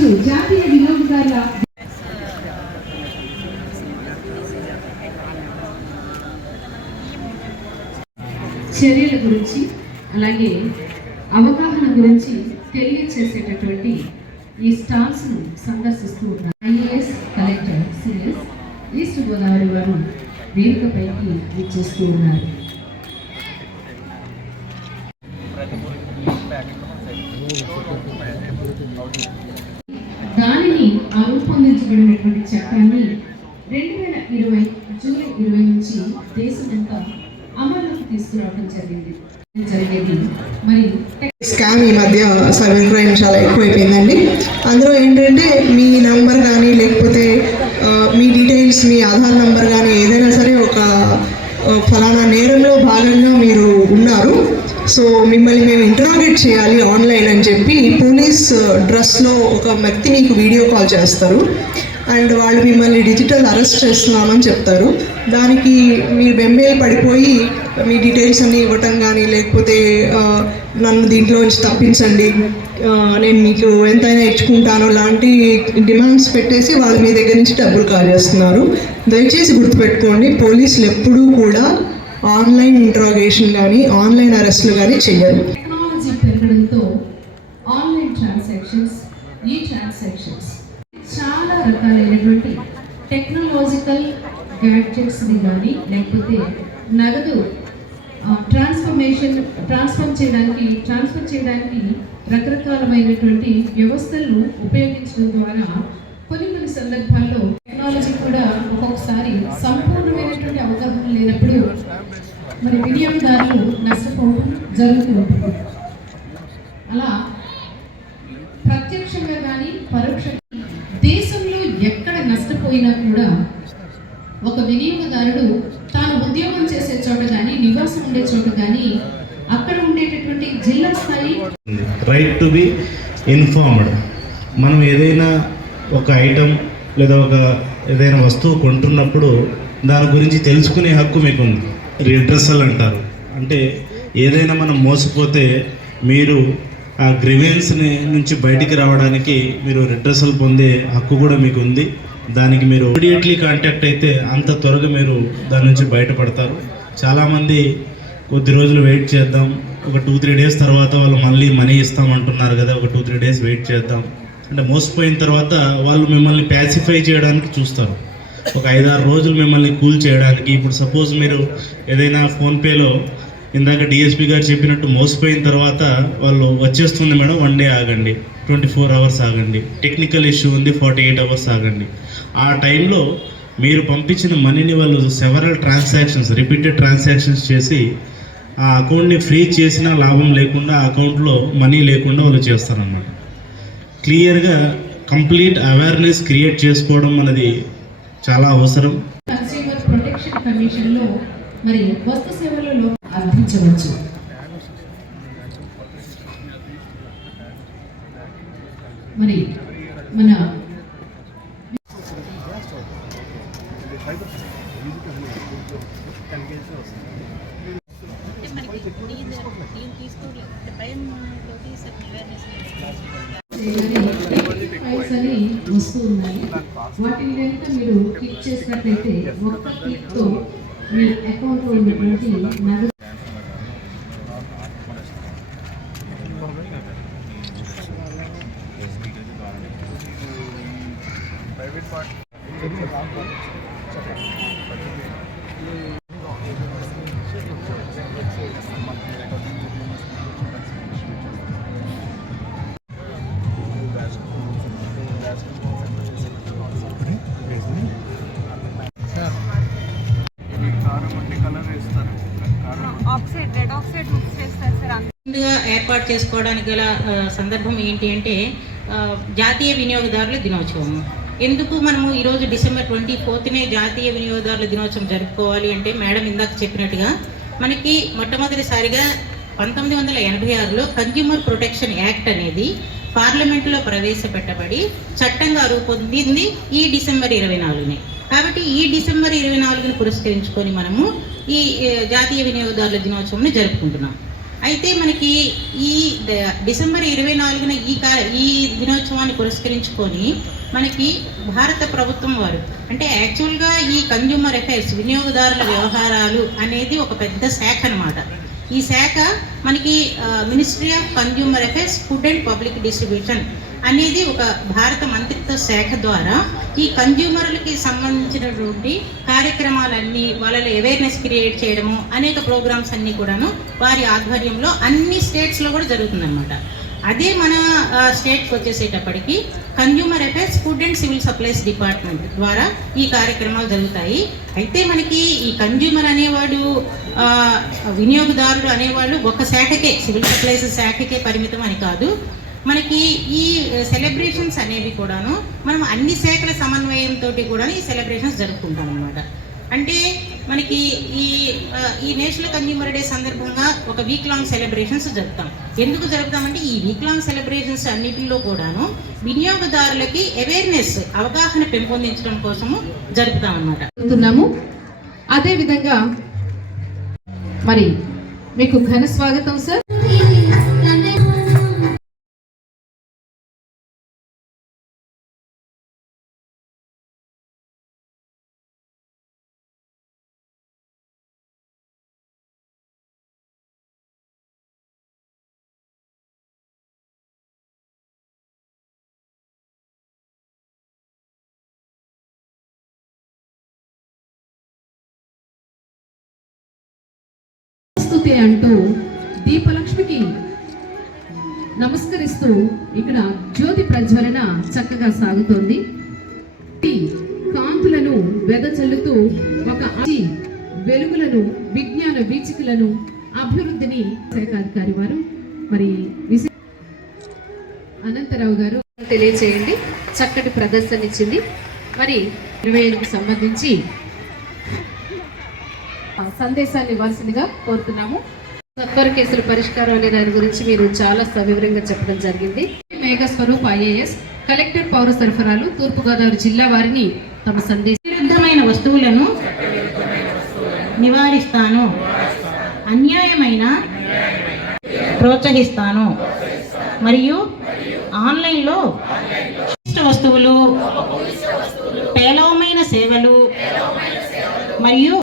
ఈరోజు జాతీయ వినియోగదారుల చర్యల గురించి అలాగే అవగాహన గురించి తెలియచేసేటటువంటి ఈ స్టాల్స్ ను సందర్శిస్తూ ఉన్నారు. IAS collector CS east Godavari వారు వేదికపైకి ఇచ్చేస్తూ ఉన్నారు. దానిని రూపొందించబడినటువంటి చట్టాన్ని 2020 జూలై 20 నుంచి దేశమంతా అమలులోకి తీసుకురావడం జరిగేది. మరి స్కామ్ ఈ మధ్య సైబర్ క్రైమ్ చాలా ఎక్కువైపోయిందండి. అందులో ఏంటంటే మీ నంబర్ కానీ లేకపోతే మీ డీటెయిల్స్, మీ ఆధార్ నంబర్ కానీ ఏదైనా సరే ఒక ఫలానా నేరంలో భాగంగా మీరు ఉన్నారు, సో మిమ్మల్ని మేము ఇంటరాగేట్ చేయాలి ఆన్లైన్ అని చెప్పి పోలీస్ డ్రెస్లో ఒక వ్యక్తి మీకు వీడియో కాల్ చేస్తారు అండ్ వాళ్ళు మిమ్మల్ని డిజిటల్ అరెస్ట్ చేస్తున్నామని చెప్తారు. దానికి మీరు బెంబేలు పడిపోయి మీ డీటెయిల్స్ అన్నీ ఇవ్వటం కానీ లేకపోతే నన్ను దీంట్లో నుంచి తప్పించండి, నేను మీకు ఎంతైనా ఇచ్చుకుంటాను లాంటి డిమాండ్స్ పెట్టేసి వాళ్ళు మీ దగ్గర నుంచి డబ్బులు కాజేస్తున్నారు. దయచేసి గుర్తుపెట్టుకోండి, పోలీసులు ఎప్పుడూ కూడా ఆన్లైన్ ఇంట్రాగేషన్ కానీ ఆన్లైన్ అరెస్టులు కానీ చెయ్యరు. టెక్నాలజీ పెరగడంతో ఆన్లైన్ ట్రాన్సాక్షన్స్, ఈ ట్రాన్సాక్షన్స్ చాలా రకాలైనటువంటి టెక్నాలజికల్ గ్యాడ్జెట్స్ని కానీ లేకపోతే నగదు ట్రాన్స్ఫర్ చేయడానికి రకరకాలమైనటువంటి వ్యవస్థలను ఉపయోగించడం ద్వారా కొన్ని సందర్భాల్లో టెక్నాలజీ కూడా ఒక్కొక్కసారి సంపూర్ణమైనటువంటి అవగాహన లేనప్పుడు మరి వినియోగదారులు నష్టపోవడం జరుగుతూ ఉంటుంది. అలా ప్రత్యక్షంగా కానీ పరోక్షంగా దేశంలో ఎక్కడ నష్టపోయినా కూడా ఒక వినియోగదారుడు తాను ఉద్యోగం చేసే చోట కానీ నివాసం ఉండే చోట కానీ అక్కడ ఉండేటటువంటి జిల్లా స్థాయి రైట్ టు బి ఇన్ఫార్మ్డ్. మనం ఏదైనా ఒక ఐటమ్ లేదా ఏదైనా వస్తువు కొంటున్నప్పుడు దాని గురించి తెలుసుకునే హక్కు మీకు ఉంది. రిడ్రెసల్ అంటారు. అంటే ఏదైనా మనం మోసపోతే మీరు ఆ గ్రివెన్స్ని నుంచి బయటికి రావడానికి మీరు రిడ్రెసల్ పొందే హక్కు కూడా మీకు ఉంది. దానికి మీరు ఇమీడియట్లీ కాంటాక్ట్ అయితే అంత త్వరగా మీరు దాని నుంచి బయటపడతారు. చాలామంది కొద్ది రోజులు వెయిట్ చేద్దాం, ఒక 2-3 డేస్ తర్వాత వాళ్ళు మళ్ళీ మనీ ఇస్తామంటున్నారు కదా, ఒక 2-3 డేస్ వెయిట్ చేద్దాం అంటే మోసపోయిన తర్వాత వాళ్ళు మిమ్మల్ని ప్యాసిఫై చేయడానికి చూస్తారు. ఒక 5-6 రోజులు మిమ్మల్ని కూల్ చేయడానికి. ఇప్పుడు సపోజ్ మీరు ఏదైనా ఫోన్పేలో ఇందాక డిఎస్పీ గారు చెప్పినట్టు మోసపోయిన తర్వాత వాళ్ళు వచ్చేస్తుంది మేడం 1 డే ఆగండి, 24 అవర్స్ ఆగండి, టెక్నికల్ ఇష్యూ ఉంది 48 అవర్స్ ఆగండి. ఆ టైంలో మీరు పంపించిన మనీని వాళ్ళు సెవరల్ ట్రాన్సాక్షన్స్, రిపీటెడ్ ట్రాన్సాక్షన్స్ చేసి ఆ అకౌంట్ని ఫ్రీజ్ చేసినా లాభం లేకుండా, ఆ అకౌంట్లో మనీ లేకుండా వాళ్ళు చేస్తారన్నమాట. క్లియర్గా కంప్లీట్ అవేర్నెస్ క్రియేట్ చేసుకోవడం అనేది చాలా అవసరం. కన్స్యూమర్ ప్రొటెక్షన్ కమిషన్లో మరి వస్తు సేవలలో అర్థించవచ్చు. మరి మన వస్తూ ఉన్నాయి. వాటిని కనుక మీరు క్లిక్ చేసినట్లయితే ఒక్క క్లిక్తో మీ అకౌంట్లో ఉన్నటువంటి నగదు ఏర్పాటు చేసుకోవడానికి గల సందర్భం ఏంటి అంటే జాతీయ వినియోగదారుల దినోత్సవం. ఎందుకు మనము ఈరోజు December 24నే జాతీయ వినియోగదారుల దినోత్సవం జరుపుకోవాలి అంటే, మేడం ఇందాక చెప్పినట్టుగా మనకి మొట్టమొదటిసారిగా 1986లో కన్జ్యూమర్ ప్రొటెక్షన్ యాక్ట్ అనేది పార్లమెంటులో ప్రవేశపెట్టబడి చట్టంగా రూపొందింది ఈ December 24నే. కాబట్టి ఈ December 24ని పురస్కరించుకొని మనము ఈ జాతీయ వినియోగదారుల దినోత్సవంని జరుపుకుంటున్నాం. అయితే మనకి ఈ డిసెంబర్ 24న ఈ దినోత్సవాన్ని పురస్కరించుకొని మనకి భారత ప్రభుత్వం వారు అంటే యాక్చువల్గా ఈ కన్జ్యూమర్ అఫైర్స్ వినియోగదారుల వ్యవహారాలు అనేది ఒక పెద్ద శాఖ అన్నమాట. ఈ శాఖ మనకి ministry of consumer affairs, food and public distribution అనేది ఒక భారత మంత్రిత్వ శాఖ ద్వారా ఈ కన్జ్యూమర్లకి సంబంధించినటువంటి కార్యక్రమాలన్నీ వాళ్ళలో అవేర్నెస్ క్రియేట్ చేయడము, అనేక ప్రోగ్రామ్స్ అన్నీ కూడాను వారి ఆధ్వర్యంలో అన్ని స్టేట్స్లో కూడా జరుగుతుందన్నమాట. అదే మన స్టేట్కి వచ్చేసేటప్పటికి consumer affairs, food and civil supplies department ద్వారా ఈ కార్యక్రమాలు జరుగుతాయి. అయితే మనకి ఈ కన్జ్యూమర్ అనేవాడు, వినియోగదారుడు అనేవాళ్ళు ఒక శాఖకే, సివిల్ సప్లైస్ శాఖకే పరిమితం అని కాదు. మనకి ఈ సెలబ్రేషన్స్ అనేవి కూడాను మనం అన్ని శాఖల సమన్వయంతో కూడా ఈ సెలబ్రేషన్స్ జరుపుకుంటాం అన్నమాట. అంటే మనకి ఈ నేషనల్ కన్జ్యూమర్ డే సందర్భంగా ఒక వీక్ లాంగ్ సెలబ్రేషన్స్ జరుపుతాం. ఎందుకు జరుపుతామంటే ఈ వీక్ లాంగ్ సెలబ్రేషన్స్ అన్నిటిలో కూడాను వినియోగదారులకి అవేర్నెస్, అవగాహన పెంపొందించడం కోసము జరుపుతాం అన్నమాట. అదేవిధంగా మరి మీకు ఘన స్వాగతం సార్. స్తుతి అంటూ దీపలక్ష్మికి నమస్కరిస్తూ ఇక్కడ జ్యోతి ప్రజ్వలన చక్కగా సాగుతోంది. కాంతులను వెదజల్లుతూ ఒక వెలుగులను, విజ్ఞాన వీచికలను, అభివృద్ధిని శాఖాధికారి వారు మరి అనంతరావు గారు తెలియచేయండి. చక్కటి ప్రదర్శన ఇచ్చింది. మరి 25కి సంబంధించి సందేశాన్ని ఇవ్వాల్సిందిగా కోరుతున్నాము. సత్వర కేసుల పరిష్కారం అనే దాని గురించి మీరు చాలా సవివరంగా చెప్పడం జరిగింది. మేఘస్వరూప్ ఐఏఎస్, కలెక్టర్ పౌర సరఫరాలు, తూర్పుగోదావరి జిల్లా వారిని తమ విరుద్ధమైన వస్తువులను నివారిస్తాను, అన్యాయమైన ప్రోత్సహిస్తాను మరియు ఆన్లైన్లో వస్తువులు, పేలవమైన సేవలు మరియు